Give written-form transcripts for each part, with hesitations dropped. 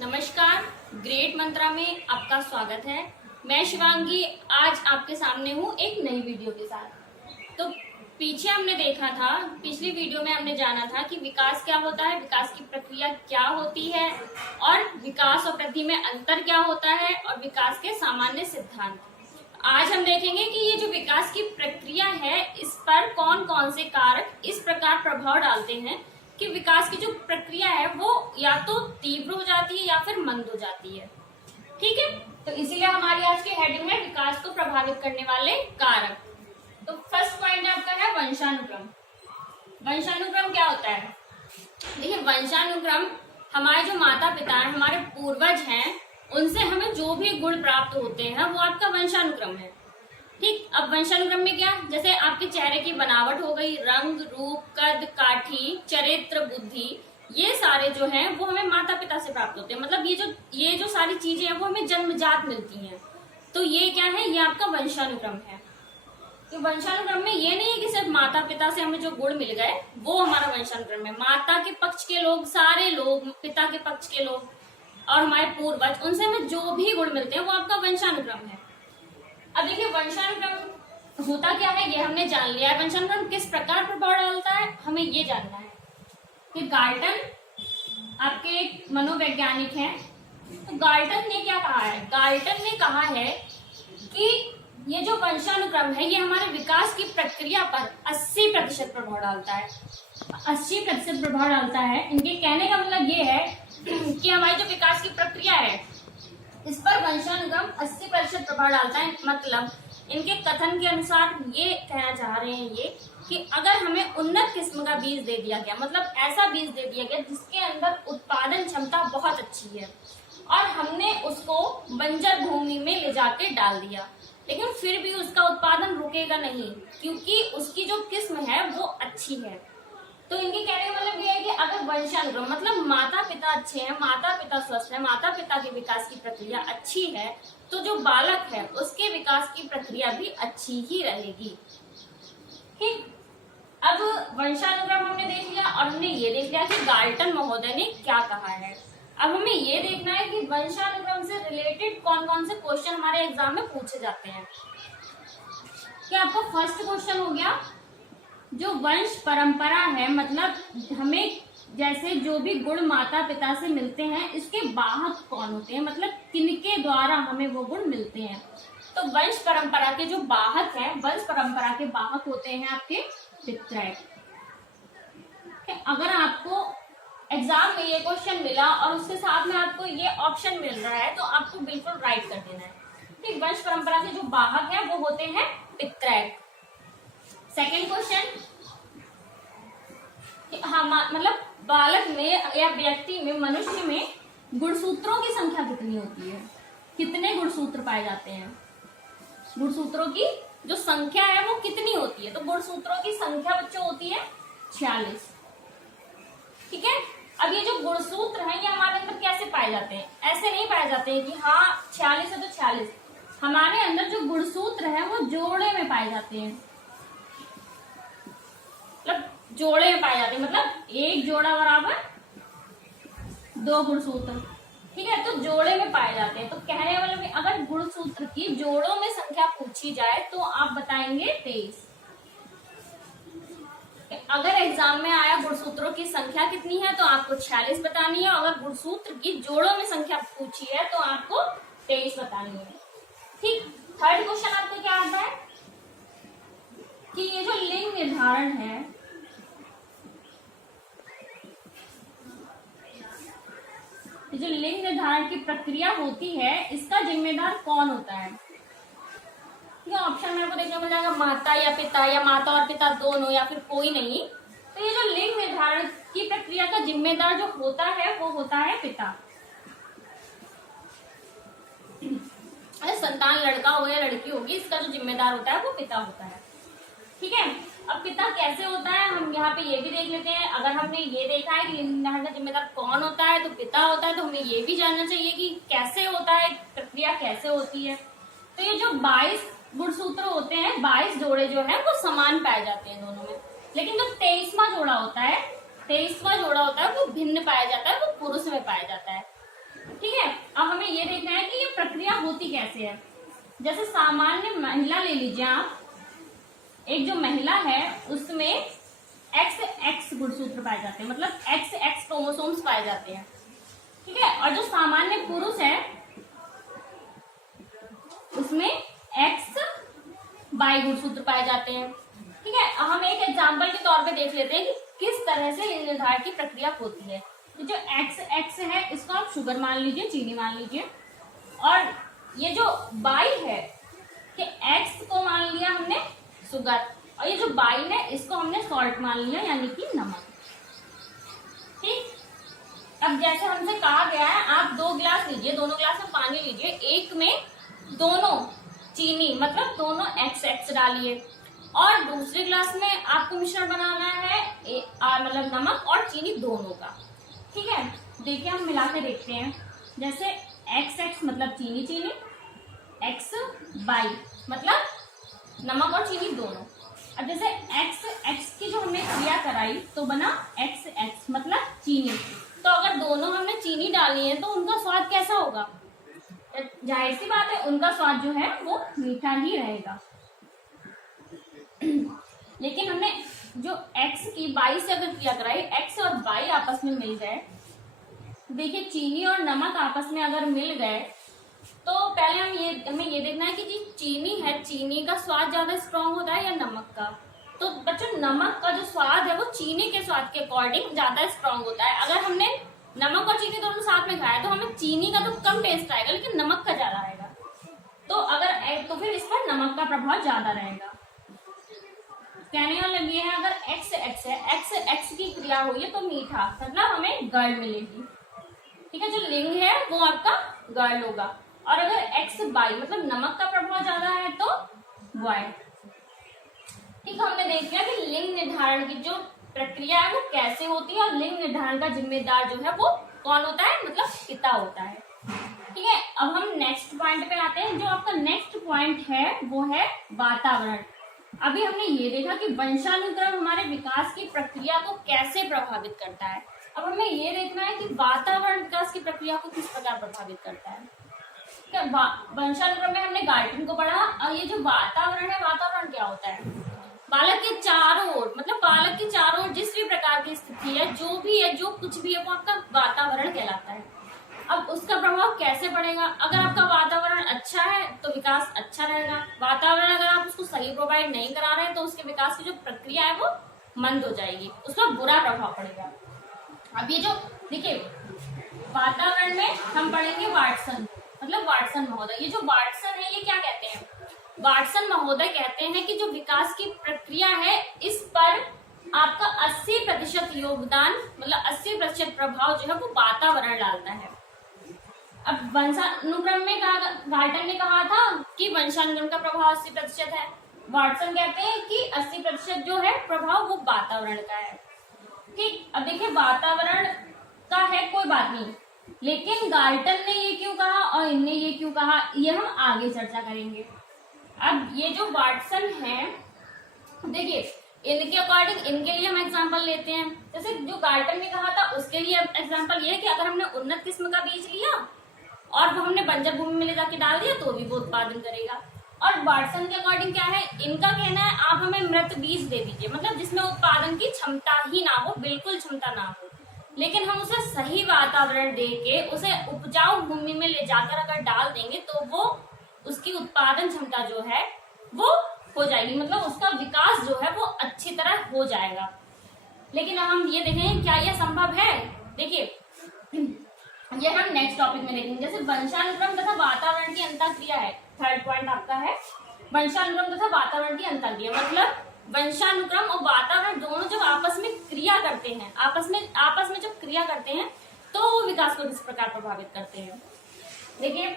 नमस्कार, ग्रेट मंत्रा में आपका स्वागत है। मैं शिवांगी आज आपके सामने हूँ एक नई वीडियो के साथ। तो पीछे हमने देखा था, पिछली वीडियो में हमने जाना था कि विकास क्या होता है, विकास की प्रक्रिया क्या होती है और विकास और वृद्धि में अंतर क्या होता है और विकास के सामान्य सिद्धांत। आज हम देखेंगे कि ये जो विकास की प्रक्रिया है इस पर कौन कौन से कारक इस प्रकार प्रभाव डालते हैं कि विकास की जो प्रक्रिया है वो या तो तीव्र हो जाती है या फिर मंद हो जाती है। ठीक है, तो इसीलिए हमारी आज की हेडिंग है विकास को प्रभावित करने वाले कारक। तो फर्स्ट पॉइंट आपका है वंशानुक्रम। वंशानुक्रम क्या होता है? देखिए, वंशानुक्रम हमारे जो माता पिता हैं, हमारे पूर्वज हैं, उनसे हमें जो भी गुण प्राप्त होते हैं वो आपका वंशानुक्रम है। ठीक, अब वंशानुक्रम में क्या, जैसे आपके चेहरे की बनावट हो गई, रंग, रूप, कद, काठी, चरित्र, बुद्धि, ये सारे जो हैं वो हमें माता पिता से प्राप्त होते हैं। मतलब ये जो सारी चीजें हैं वो हमें जन्मजात मिलती हैं। तो ये क्या है? ये आपका वंशानुक्रम है। तो वंशानुक्रम में ये नहीं है कि सिर्फ माता पिता से हमें जो गुण मिल गए वो हमारा वंशानुक्रम है। माता के पक्ष के लोग, सारे लोग, पिता के पक्ष के लोग और हमारे पूर्वज, उनसे हमें जो भी गुण मिलते हैं वो आपका वंशानुक्रम है। अब देखिए, वंशानुक्रम होता क्या है ये हमने जान लिया है। वंशानुक्रम किस प्रकार प्रभाव डालता है हमें ये जानना है। कि गाल्टन आपके एक मनोवैज्ञानिक हैं, तो गाल्टन ने क्या कहा है? गाल्टन ने कहा है कि ये जो वंशानुक्रम है ये हमारे विकास की प्रक्रिया पर 80% प्रभाव डालता है। 80% प्रभाव डालता है। इनके कहने का मतलब ये है कि हमारी जो विकास की प्रक्रिया है इस पर वंशानुक्रम 80% प्रभाव डालता है। मतलब इनके कथन के अनुसार ये कहना चाह रहे हैं ये कि अगर हमें उन्नत किस्म का बीज दे दिया गया, मतलब ऐसा बीज दे दिया गया जिसके अंदर उत्पादन क्षमता बहुत अच्छी है और हमने उसको बंजर भूमि में ले जाके डाल दिया, लेकिन फिर भी उसका उत्पादन रुकेगा नहीं क्योंकि उसकी जो किस्म है वो अच्छी है। तो इनके कहने का मतलब ये है कि अगर वंशानुक्रम मतलब माता पिता अच्छे हैं, माता पिता स्वस्थ है, माता पिता की विकास की प्रक्रिया अच्छी है, तो जो बालक है उसके विकास की प्रक्रिया भी अच्छी ही रहेगी। ठीक, अब वंशानुक्रम हमने देख लिया और हमने ये देख लिया कि गाल्टन महोदय ने क्या कहा है। अब हमें ये देखना है कि वंशानुक्रम से रिलेटेड कौन कौन से क्वेश्चन हमारे एग्जाम में पूछे जाते हैं। क्या आपका फर्स्ट क्वेश्चन हो गया, जो वंश परंपरा है, मतलब हमें जैसे जो भी गुण माता पिता से मिलते हैं इसके वाहक कौन होते हैं, मतलब किनके द्वारा हमें वो गुण मिलते हैं। तो वंश परंपरा के जो वाहक हैं, वंश परंपरा के वाहक होते हैं आपके पितृ। अगर आपको एग्जाम में ये क्वेश्चन मिला और उसके साथ में आपको ये ऑप्शन मिल रहा है तो आपको बिल्कुल राइट कर देना है। ठीक, वंश परंपरा के जो वाहक हैं वो होते हैं पितृ। सेकेंड क्वेश्चन, हाँ मतलब बालक में या व्यक्ति में, मनुष्य में गुणसूत्रों की संख्या कितनी होती है? कितने गुणसूत्र पाए जाते हैं? गुणसूत्रों की जो संख्या है वो कितनी होती है? तो गुणसूत्रों की संख्या बच्चों होती है 46। ठीक है, अब ये जो गुणसूत्र हैं ये हमारे अंदर कैसे पाए जाते हैं? ऐसे नहीं पाए जाते हैं कि हाँ 46 है तो 46। हमारे अंदर जो गुणसूत्र है वो जोड़े में पाए जाते हैं, मतलब जोड़े में पाए जाते हैं, मतलब एक जोड़ा बराबर 2 गुणसूत्र। ठीक है, तो जोड़े में पाए जाते हैं। तो कहने का मतलब अगर गुणसूत्र की जोड़ों में संख्या पूछी जाए तो आप बताएंगे 23। अगर एग्जाम में आया गुणसूत्रों की संख्या कितनी है तो आपको 46 बतानी है। अगर गुणसूत्र की जोड़ों में संख्या पूछी है तो आपको 23 बतानी है। ठीक, थर्ड क्वेश्चन आपको क्या आता है कि ये जो लिंग निर्धारण है, ये जो लिंग निर्धारण की प्रक्रिया होती है इसका जिम्मेदार कौन होता है? ये ऑप्शन मेरे को देखने मिल जाएगा, माता या पिता, या माता और पिता दोनों, या फिर कोई नहीं। तो ये जो लिंग निर्धारण की प्रक्रिया का जिम्मेदार जो होता है वो होता है पिता। संतान लड़का हो या लड़की होगी, इसका जो जिम्मेदार होता है वो पिता होता है। ठीक है, अब पिता कैसे होता है हम यहाँ पे ये भी देख लेते हैं। अगर हमने ये देखा है कि लिंग निर्धारण का जिम्मेदार कौन होता है तो पिता होता है, तो हमें ये भी जानना चाहिए कि कैसे होता है, प्रक्रिया कैसे होती है। तो ये जो 22 गुणसूत्र होते हैं, 22 जोड़े जो है वो समान पाए जाते हैं दोनों में, लेकिन जो 23वां जोड़ा होता है वो भिन्न पाया जाता है, वो पुरुष में पाया जाता है। होती कैसे है। जैसे सामान्य महिला ले लीजिए आप, एक जो महिला है उसमें XX गुणसूत्र पाए जाते हैं, मतलब XX क्रोमोसोम्स पाए जाते हैं, ठीक है। और जो सामान्य पुरुष है उसमें XY गुणसूत्र पाए जाते हैं, ठीक है। हम एक एग्जांपल के तौर पे देख लेते हैं कि किस तरह से लिंग निर्धारण की प्रक्रिया होती है। तो जो XX है इसको आप शुगर मान लीजिए, चीनी मान लीजिए, और ये जो Y है कि X को मान लिया हमने शुगर, और ये जो Y है इसको हमने सॉल्ट मान लिया, यानी कि नमक, ठीक। अब जैसे हमसे कहा गया है आप 2 गिलास लीजिए, दोनों गिलास में पानी लीजिए, एक में दोनों चीनी मतलब दोनों XX डालिए, और दूसरे गिलास में आपको मिश्रण बनाना है मतलब नमक और चीनी दोनों का, ठीक है। देखिए हम मिला के देखते हैं। जैसे XX मतलब चीनी चीनी, XY मतलब नमक और चीनी दोनों। अब जैसे XX की जो हमने क्रिया कराई तो बना XX मतलब चीनी। तो अगर दोनों हमने चीनी डाली है तो उनका स्वाद कैसा होगा? जाहिर सी बात है उनका स्वाद जो है वो मीठा ही रहेगा। लेकिन हमने जो X की Y से अगर क्रिया कराई, X और Y आपस में मिल गए, देखिए चीनी और नमक आपस में अगर मिल गए तो पहले हमें ये देखना है कि जी चीनी है, चीनी का स्वाद ज्यादा स्ट्रांग होता है या नमक का। तो बच्चों नमक का जो स्वाद है वो चीनी के स्वाद के अकॉर्डिंग ज्यादा स्ट्रांग होता है। अगर हमने नमक और चीनी दोनों साथ में खाया तो हमें चीनी का तो कम टेस्ट आएगा लेकिन नमक का ज्यादा आएगा। तो फिर इस पर नमक का प्रभाव ज्यादा रहेगा। कहने का मतलब ये है अगर XX है, XX की क्रिया हुई है तो मीठा मतलब हमें गर्ल मिलेगी, ठीक है। जो लिंग है वो आपका गर्ल होगा। और अगर XY मतलब नमक का प्रभाव ज्यादा है तो बॉय, ठीक। हमने देख लिया कि लिंग निर्धारण की जो प्रक्रिया है वो कैसे होती है और लिंग निर्धारण का जिम्मेदार जो है वो कौन होता है, मतलब पिता होता है, ठीक है। अब हम नेक्स्ट पॉइंट पे आते हैं। जो आपका नेक्स्ट पॉइंट है वो है वातावरण। अभी हमने ये देखा कि वंशानुक्रम हमारे विकास की प्रक्रिया को कैसे प्रभावित करता है। अब हमें ये देखना है कि वातावरण विकास की प्रक्रिया को किस प्रकार प्रभावित करता है। वंशानुक्रम में हमने गार्टन को पढ़ा, और ये जो वातावरण है, वातावरण क्या होता है? बालक के चारों ओर मतलब बालक के चारों ओर जिस भी प्रकार की स्थिति है, जो भी है, जो कुछ भी है, वो आपका वातावरण कहलाता है। अब उसका प्रभाव कैसे पड़ेगा? अगर आपका वातावरण अच्छा है तो विकास अच्छा रहेगा। वातावरण अगर आप उसको सही प्रोवाइड नहीं करा रहे हैं तो उसके विकास की जो प्रक्रिया है वो मंद हो जाएगी, उसका बुरा प्रभाव पड़ेगा। अब ये जो देखिए वातावरण में हम पढ़ेंगे वाटसन, मतलब वाटसन महोदय। ये जो वाटसन है ये क्या कहते हैं? वाटसन महोदय कहते हैं कि जो विकास की प्रक्रिया है इस पर आपका 80% योगदान मतलब 80% प्रभाव जो है वो वातावरण डालता है। अब वंशानुक्रम में गार्टन ने कहा था कि वंशानुक्रम का प्रभाव 80% है, वाटसन कहते हैं कि 80% जो है प्रभाव वो वातावरण का है, ठीक। अब देखिए वातावरण का है कोई बात नहीं, लेकिन गार्टन ने ये क्यों कहा और इनने ये क्यों कहा ये हम आगे चर्चा करेंगे। अब ये जो वाटसन है देखिए इनके अकॉर्डिंग इनके लिए हम एग्जांपल लेते हैं। जैसे जो गार्टन ने कहा था उसके लिए एग्जांपल ये है कि अगर हमने उन्नत किस्म का बीज लिया और वो हमने बंजर भूमि में ले जाके डाल दिया तो भी वो उत्पादन करेगा। और वाटसन के अकॉर्डिंग क्या है, इनका कहना है आप हमें मृत बीज दे दीजिए, मतलब जिसमें उत्पादन की क्षमता ही ना हो, बिल्कुल क्षमता ना हो, लेकिन हम उसे सही वातावरण दे के उसे उपजाऊ भूमि में ले जाकर अगर डाल देंगे तो वो उसकी उत्पादन क्षमता जो है वो हो जाएगी, मतलब उसका विकास जो है वो अच्छी तरह हो जाएगा। लेकिन हम ये देखें क्या यह संभव है? देखिए ये हम नेक्स्ट टॉपिक में देखेंगे। जैसे वंशानुक्रम तथा वातावरण की अंतःक्रिया है, थर्ड पॉइंट आपका है वंशानुक्रम तथा वातावरण की अंतःक्रिया। मतलब वंशानुक्रम और वातावरण दोनों जब आपस में क्रिया करते हैं, आपस में जब क्रिया करते हैं तो वो विकास को किस प्रकार प्रभावित करते हैं। देखिए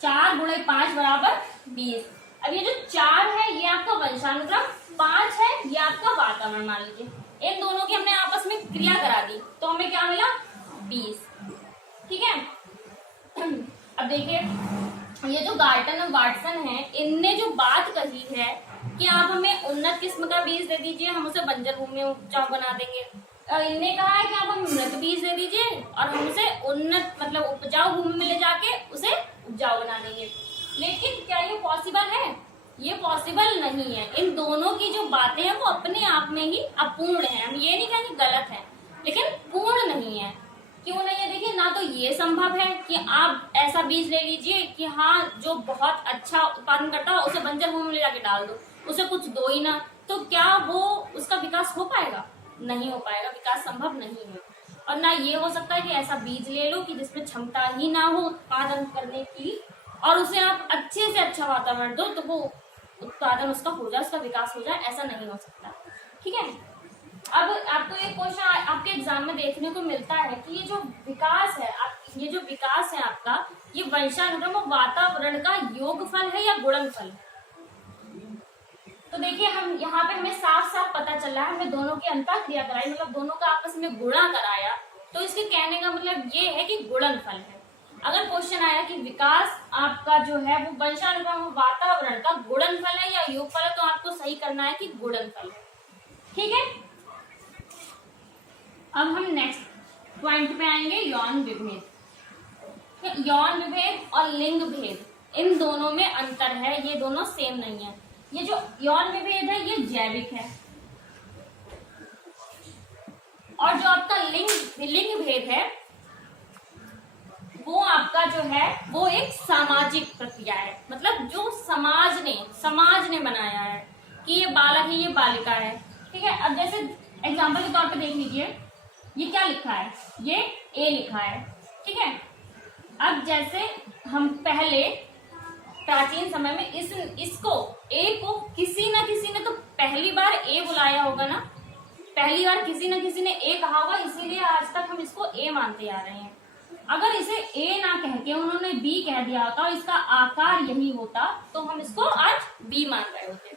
4 × 5 = 20। अब ये जो 4 है ये आपका वंशानुक्रम, 5 है ये आपका वातावरण मान लीजिए। इन दोनों की हमने आपस में क्रिया करा दी तो हमें क्या मिला 20, ठीक है। अब देखिए ये जो गार्टन और वाटसन है इनने जो बात कही है कि आप हमें उन्नत किस्म का बीज दे दीजिए, हम उसे बंजर भूमि में उपजाऊ बना देंगे। इनने कहा है कि आप हम मृत बीज दे दीजिए और हम उसे उन्नत मतलब उपजाऊ भूमि में ले जाके उसे उपजाऊ बना देंगे। लेकिन क्या ये पॉसिबल है? ये पॉसिबल नहीं है। इन दोनों की जो बातें हैं वो अपने आप में ही अपूर्ण है। हम ये नहीं कहेंगे गलत है, लेकिन पूर्ण नहीं है। क्यों नहीं है? देखिए, ना तो ये संभव है कि आप ऐसा बीज ले लीजिए कि हाँ जो बहुत अच्छा उत्पादन करता है उसे बंजर भूमि में ले जाके डाल दो, उसे कुछ दो ही ना, तो क्या वो उसका विकास हो पाएगा? नहीं हो पाएगा, विकास संभव नहीं है। और ना ये हो सकता है कि ऐसा बीज ले लो कि जिसमें क्षमता ही ना हो उत्पादन करने की और उसे आप अच्छे से अच्छा वातावरण दो तो वो उत्पादन उसका हो जाए, उसका विकास हो जाए, ऐसा नहीं हो सकता। ठीक है। अब आपको ये क्वेश्चन आपके एग्जाम में देखने को मिलता है कि ये जो विकास है आपका, ये वंशानुक्रम और वातावरण का योगफल है या गुणनफल है? तो देखिए, हम यहाँ पे हमें साफ साफ पता चल रहा है, हमने दोनों की अंतःक्रिया कराई, मतलब दोनों का आपस में गुणा कराया, तो इसके कहने का मतलब ये है कि गुणनफल है। अगर क्वेश्चन आया कि विकास आपका जो है वो वंशानुक्रम और वातावरण का गुणनफल है या योगफल है, तो आपको सही करना है कि गुणनफल है। ठीक है। अब हम नेक्स्ट पॉइंट पे आएंगे, यौन विभेद। यौन विभेद और लिंग भेद, इन दोनों में अंतर है, ये दोनों सेम नहीं है। ये जो यौन विभेद है ये जैविक है, और जो आपका लिंग भेद है वो आपका जो है वो एक सामाजिक प्रक्रिया है। मतलब जो समाज ने बनाया है कि ये बालक है, ये बालिका है। ठीक है। अब जैसे एग्जाम्पल के तौर पे देख लीजिए, ये क्या लिखा है? ये ए लिखा है। ठीक है। अब जैसे हम पहले प्राचीन समय में इसको ए को किसी न किसी ने तो पहली बार ए बुलाया होगा ना, पहली बार किसी न किसी ने ए कहा होगा, इसीलिए आज तक हम इसको ए मानते आ रहे हैं। अगर इसे ए ना कह के उन्होंने बी कह दिया होता और इसका आकार यही होता तो हम इसको आज बी मान रहे होते।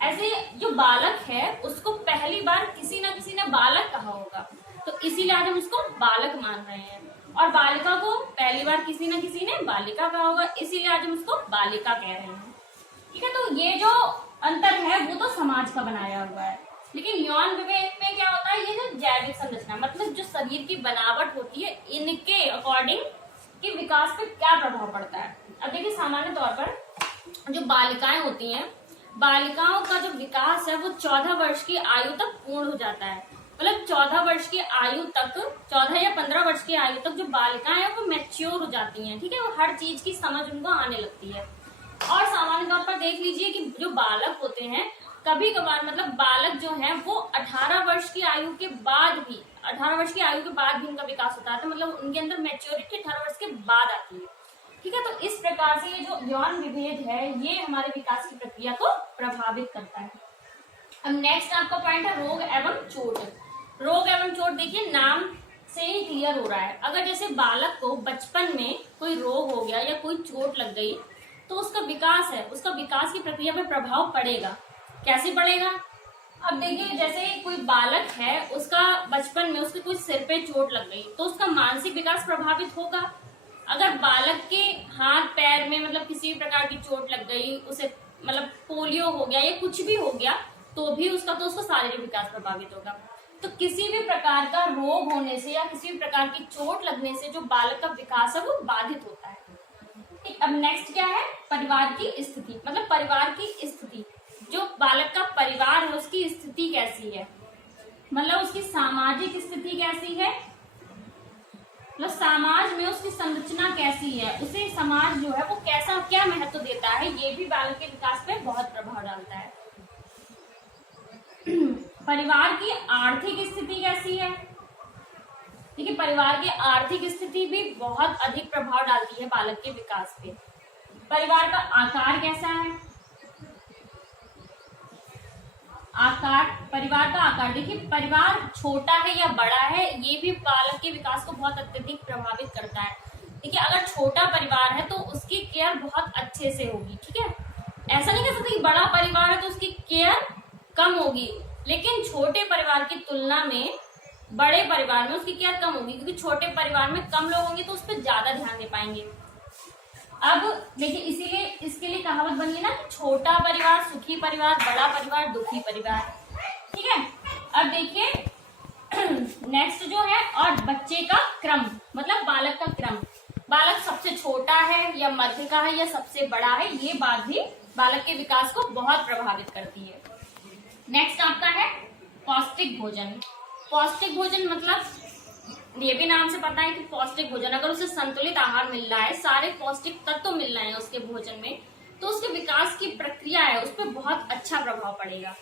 ऐसे जो बालक है उसको पहली बार किसी न किसी ने बालक कहा होगा, तो इसीलिए आज हम उसको बालक मान रहे हैं। और बालिका को पहली बार किसी न किसी ने बालिका कहा होगा, इसीलिए आज हम उसको बालिका कह रहे हैं। ठीक है। तो ये जो अंतर है वो तो समाज का बनाया हुआ है। लेकिन यौन विभेद में क्या होता है? ये जो जैविक संरचना, मतलब जो शरीर की बनावट होती है, इनके अकॉर्डिंग कि विकास पे क्या प्रभाव पड़ता है। अब देखिए, सामान्य तौर पर जो बालिकाएं होती हैं, बालिकाओं का जो विकास है वो 14 वर्ष की आयु तक पूर्ण हो जाता है। मतलब 14 वर्ष की आयु तक, 14 या 15 वर्ष की आयु तक जो बालिकाएं हैं वो मैच्योर हो जाती हैं। ठीक है। वो हर चीज की समझ उनको आने लगती है। और सामान्य तौर पर देख लीजिए कि जो बालक होते हैं, कभी कभार मतलब बालक जो है वो 18 वर्ष की आयु के बाद भी उनका विकास होता है। तो मतलब उनके अंदर मैच्योरिटी 18 वर्ष के बाद आती है। ठीक है। तो इस प्रकार से ये जो यौन विभेद है ये हमारे विकास की प्रक्रिया को प्रभावित करता है। अब नेक्स्ट आपका पॉइंट है रोग एवं चोट। रोग एवं चोट देखिए, नाम से ही क्लियर हो रहा है। अगर जैसे बालक को बचपन में कोई रोग हो गया या कोई चोट लग गई तो उसका विकास की प्रक्रिया पर प्रभाव पड़ेगा। कैसे पड़ेगा? अब देखिए, जैसे कोई बालक है, उसका बचपन में उसके कोई सिर पे चोट लग गई तो उसका मानसिक विकास प्रभावित होगा। अगर बालक के हाथ पैर में मतलब किसी भी प्रकार की चोट लग गई, उसे मतलब पोलियो हो गया या कुछ भी हो गया, तो भी उसका शारीरिक विकास प्रभावित होगा। तो किसी भी प्रकार का रोग होने से या किसी भी प्रकार की चोट लगने से जो बालक का विकास है वो बाधित होता है। ठीक। अब नेक्स्ट क्या है? परिवार की स्थिति। मतलब परिवार की स्थिति, जो बालक का परिवार है उसकी स्थिति कैसी है, मतलब उसकी सामाजिक स्थिति कैसी है, मतलब समाज में उसकी संरचना कैसी है, उसे समाज जो है वो कैसा क्या महत्व देता है, ये भी बालक के विकास पे बहुत प्रभाव डालता है। परिवार की आर्थिक स्थिति कैसी है? देखिए, परिवार की आर्थिक स्थिति भी बहुत अधिक प्रभाव डालती है बालक के विकास पे। परिवार का आकार कैसा है? परिवार का आकार, देखिए परिवार छोटा है या बड़ा है ये भी बालक के विकास को बहुत अत्यधिक प्रभावित करता है। देखिए, अगर छोटा परिवार है तो उसकी केयर बहुत अच्छे से होगी। ठीक है। ऐसा नहीं कह सकते कि बड़ा परिवार है तो उसकी केयर कम होगी, लेकिन छोटे परिवार की तुलना में बड़े परिवार में उसकी केयर कम होगी, क्योंकि छोटे परिवार में कम लोग होंगे तो उस पर ज्यादा ध्यान दे पाएंगे। अब देखिए, इसीलिए इसके लिए कहावत बनी है ना, छोटा परिवार सुखी परिवार, बड़ा परिवार दुखी परिवार। ठीक है। अब देखिए, नेक्स्ट जो है, और बच्चे का क्रम मतलब बालक का क्रम, बालक सबसे छोटा है या मध्य का है या सबसे बड़ा है, ये बात भी बालक के विकास को बहुत प्रभावित करती है। नेक्स्ट आपका है पौष्टिक भोजन। पौष्टिक भोजन मतलब ये भी नाम से पता है कि पौष्टिक भोजन, अगर उसे संतुलित आहार मिल रहा है, सारे पौष्टिक तत्व मिल रहे हैं उसके भोजन में, तो उसके विकास की प्रक्रिया है उस पर बहुत अच्छा प्रभाव पड़ेगा।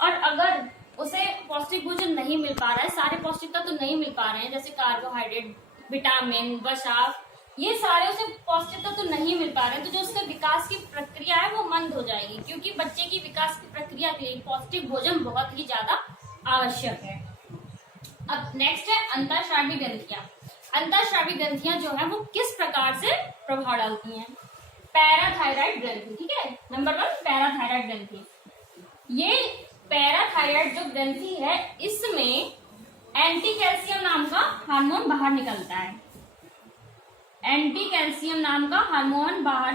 और अगर उसे पौष्टिक भोजन नहीं मिल पा रहा है, सारे पौष्टिक तत्व नहीं मिल पा रहे हैं, जैसे कार्बोहाइड्रेट, विटामिन, वसा, ये सारे उसे पौष्टिक तत्व नहीं मिल पा रहे हैं, तो जो उसके विकास की प्रक्रिया है वो मंद हो जाएगी, क्योंकि बच्चे की विकास की प्रक्रिया के लिए पौष्टिक भोजन बहुत ही ज्यादा आवश्यक है। अब नेक्स्ट है अंतःस्रावी ग्रंथियां। अंतःस्रावी ग्रंथियां जो है वो किस प्रकार से प्रभाव डालती हैं? पैराथायराइड ग्रंथि, ठीक है, नंबर 1 पैराथायराइड ग्रंथि। ये पैराथायराइड जो ग्रंथि है, इसमें एंटी कैल्शियम नाम का हार्मोन बाहर निकलता है। एंटी कैल्शियम नाम का हार्मोन बाहर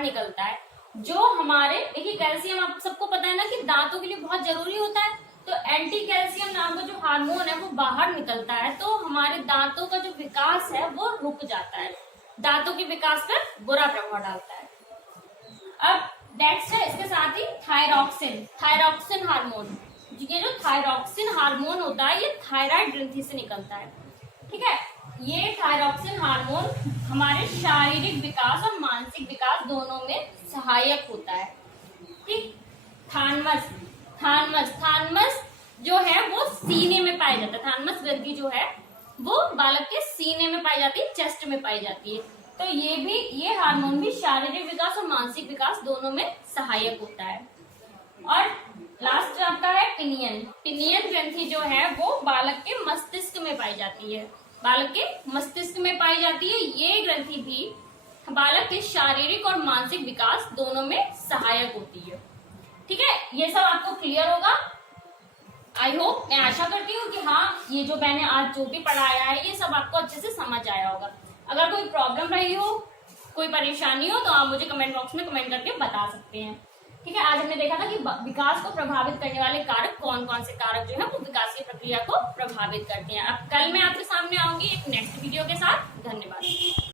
निकलता है, जो हमारे, देखिए कैल्शियम आप सबको पता है ना कि दांतों के लिए बहुत जरूरी होता है, तो एंटी कैल्शियम नाम का जो हार्मोन है वो बाहर निकलता है, तो हमारे दांतों का जो विकास है वो रुक जाता है, दांतों के विकास पर बुरा प्रभाव डालता है। अब नेक्स्ट है इसके साथ ही थायरॉक्सिन हार्मोन। ये जो थायरॉक्सिन हार्मोन होता है ये थायराइड ग्रंथि से निकलता है, ठीक है। ये थायरॉक्सिन हार्मोन हमारे शारीरिक विकास और मानसिक विकास दोनों में सहायक होता है, ठीक। थानमस जो है वो सीने में पाया जाता है। थानमस ग्रंथि जो है वो बालक के सीने में पाई जाती है, चेस्ट में पाई जाती है, तो ये हार्मोन भी शारीरिक विकास और मानसिक विकास दोनों में सहायक होता है। और लास्ट आपका है पिनियन ग्रंथि जो है वो बालक के मस्तिष्क में पाई जाती है, ये ग्रंथि भी बालक के शारीरिक और मानसिक विकास दोनों में सहायक होती है, ठीक है। ये सब आपको क्लियर होगा, आई होप, मैं आशा करती हूँ कि हाँ, ये जो मैंने आज जो भी पढ़ाया है ये सब आपको अच्छे से समझ आया होगा। अगर कोई प्रॉब्लम रही हो, कोई परेशानी हो, तो आप मुझे कमेंट बॉक्स में कमेंट करके बता सकते हैं, ठीक है। आज हमने देखा था कि विकास को प्रभावित करने वाले कारक कौन कौन से कारक जो है वो विकास की प्रक्रिया को प्रभावित करते हैं। अब कल मैं आपके सामने आऊंगी एक नेक्स्ट वीडियो के साथ। धन्यवाद।